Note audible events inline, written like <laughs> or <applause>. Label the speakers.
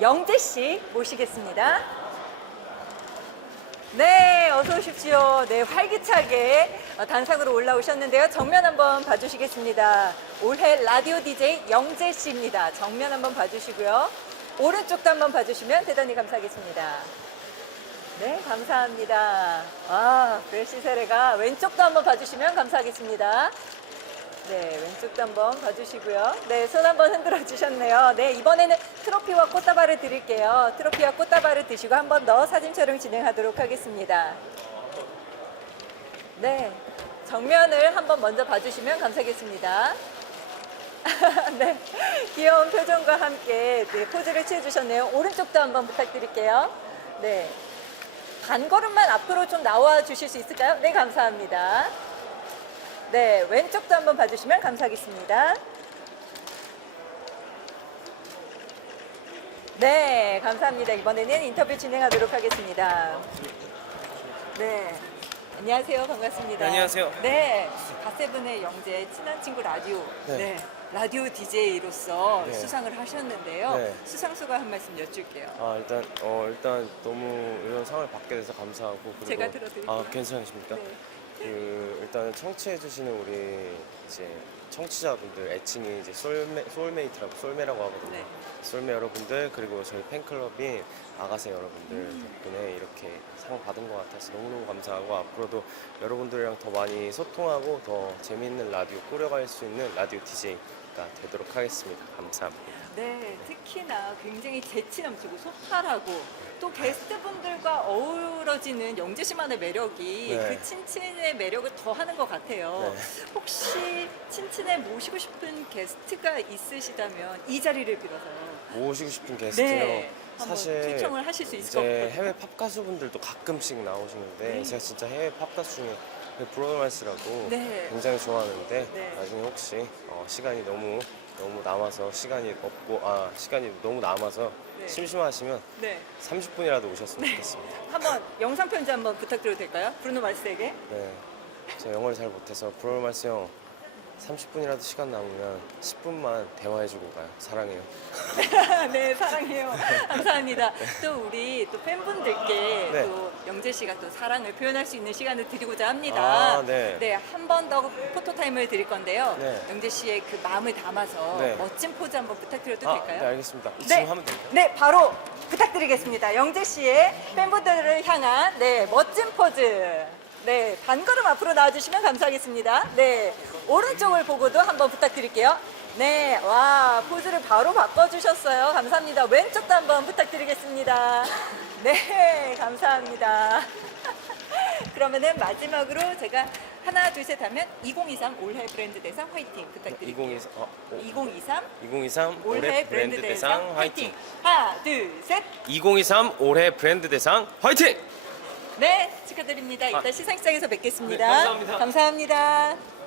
Speaker 1: 영재 씨 모시겠습니다. 네, 어서 오십시오. 네, 활기차게 어, 단상으로 올라오셨는데요. 정면 한번 봐주시겠습니다. 올해 라디오 DJ 영재 씨입니다. 정면 한번 봐주시고요. 오른쪽도 한번 봐주시면 대단히 감사하겠습니다. 네, 감사합니다. 아, 벨시 세례가 왼쪽도 한번 봐주시면 감사하겠습니다. 네, 왼쪽도 한번 봐주시고요. 네, 손 한번 흔들어 주셨네요. 네, 이번에는 트로피와 꽃다발을 드릴게요. 트로피와 꽃다발을 드시고 한 번 더 사진 촬영 진행하도록 하겠습니다. 네, 정면을 한번 먼저 봐주시면 감사하겠습니다. <laughs> 네, 귀여운 표정과 함께 네, 포즈를 취해주셨네요. 오른쪽도 한번 부탁드릴게요. 네, 반 걸음만 앞으로 좀 나와 주실 수 있을까요? 네, 감사합니다. 네, 왼쪽도 한번 봐주시면 감사하겠습니다. 네, 감사합니다. 이번에는 인터뷰 진행하도록 하겠습니다. 네. 안녕하세요. 반갑습니다.
Speaker 2: 네, 안녕하세요.
Speaker 1: 네. 갓세븐의 영재 친한 친구 라디오. 네.
Speaker 2: 네.
Speaker 1: 라디오 DJ로서
Speaker 2: 네.
Speaker 1: 수상을 하셨는데요.
Speaker 2: 네.
Speaker 1: 수상 소감 한 말씀 여쭐게요.
Speaker 2: 아 일단 어 일단 너무 이런 상을 받게 돼서 감사하고 그리고
Speaker 1: 제가 들어드릴게요.
Speaker 2: 아 괜찮으십니까?
Speaker 1: 네.
Speaker 2: 그 일단 청취해 주시는 우리 이제 청취자분들 애칭이 이제 솔메 솔메이트라고 솔메라고 하거든요.
Speaker 1: 네.
Speaker 2: 솔메 여러분들 그리고 저희 팬클럽인 아가새 여러분들
Speaker 1: 음.
Speaker 2: 덕분에 이렇게 상 받은 것 같아서 너무너무 감사하고 앞으로도 여러분들이랑 더 많이 소통하고 더 재미있는 라디오 꾸려갈 수 있는 라디오 DJ가 되도록 하겠습니다. 감사합니다.
Speaker 1: 네, 특히나 굉장히 재치 넘치고 소탈하고 또 게스트분들과 어우러지는 영재 씨만의 매력이
Speaker 2: 네.
Speaker 1: 그 친친의 매력을 더하는 것 같아요.
Speaker 2: 네.
Speaker 1: 혹시 친친에 모시고 싶은 게스트가 있으시다면 이 자리를 빌어서요.
Speaker 2: 모시고 싶은 게스트요.
Speaker 1: 네, 한번
Speaker 2: 사실
Speaker 1: 초청을 하실 수 있을 것
Speaker 2: 이제
Speaker 1: 같거든요.
Speaker 2: 해외 팝 가수분들도 가끔씩 나오시는데
Speaker 1: 네.
Speaker 2: 제가 진짜 해외 팝 가수 중에 그 브로노 마스라고
Speaker 1: 네.
Speaker 2: 굉장히 좋아하는데
Speaker 1: 네.
Speaker 2: 나중에 혹시 어, 시간이 너무 너무 남아서 시간이 없고 아 시간이 너무 남아서
Speaker 1: 네.
Speaker 2: 심심하시면
Speaker 1: 네,
Speaker 2: 30분이라도 오셨으면 좋겠습니다. <laughs>
Speaker 1: 한번 영상 편지 한번 부탁드려도 될까요? 브루노 마스에게.
Speaker 2: 네, 제가 영어를 잘 못해서 브로노 마스 형 30분이라도 시간 남으면 10분만 대화해주고 가요. 사랑해요. <laughs>
Speaker 1: 네, 사랑해요. 감사합니다. 또 우리 또 팬분들께
Speaker 2: 네.
Speaker 1: 또 영재 씨가 또 사랑을 표현할 수 있는 시간을 드리고자 합니다.
Speaker 2: 아, 네.
Speaker 1: 한 번 더 포토 타임을 드릴 건데요.
Speaker 2: 네.
Speaker 1: 영재 씨의 그 마음을 담아서
Speaker 2: 네.
Speaker 1: 멋진 포즈 한번 부탁드려도
Speaker 2: 아,
Speaker 1: 될까요?
Speaker 2: 네 알겠습니다.
Speaker 1: 네.
Speaker 2: 지금 하면 될까요?
Speaker 1: 네, 바로 부탁드리겠습니다. 영재 씨의 팬분들을 향한 네, 멋진 포즈. 네, 반걸음 앞으로 나와주시면 감사하겠습니다. 네, 오른쪽을 보고도 한번 부탁드릴게요. 네, 와, 포즈를 바로 바꿔주셨어요. 감사합니다. 왼쪽도 한번 부탁드리겠습니다. 네, 감사합니다. <laughs> 그러면은 마지막으로 제가 하나, 둘, 셋 하면 2023 올해 브랜드 대상 화이팅 부탁드릴게요.
Speaker 2: 2023 어, 어,
Speaker 1: 2023
Speaker 2: 2023
Speaker 1: 올해 브랜드 대상 화이팅. 하나, 둘, 셋.
Speaker 2: 2023 올해 브랜드 대상 화이팅!
Speaker 1: 네, 축하드립니다. 이따
Speaker 2: 아.
Speaker 1: 시상식장에서 뵙겠습니다.
Speaker 2: 네, 감사합니다.
Speaker 1: 감사합니다.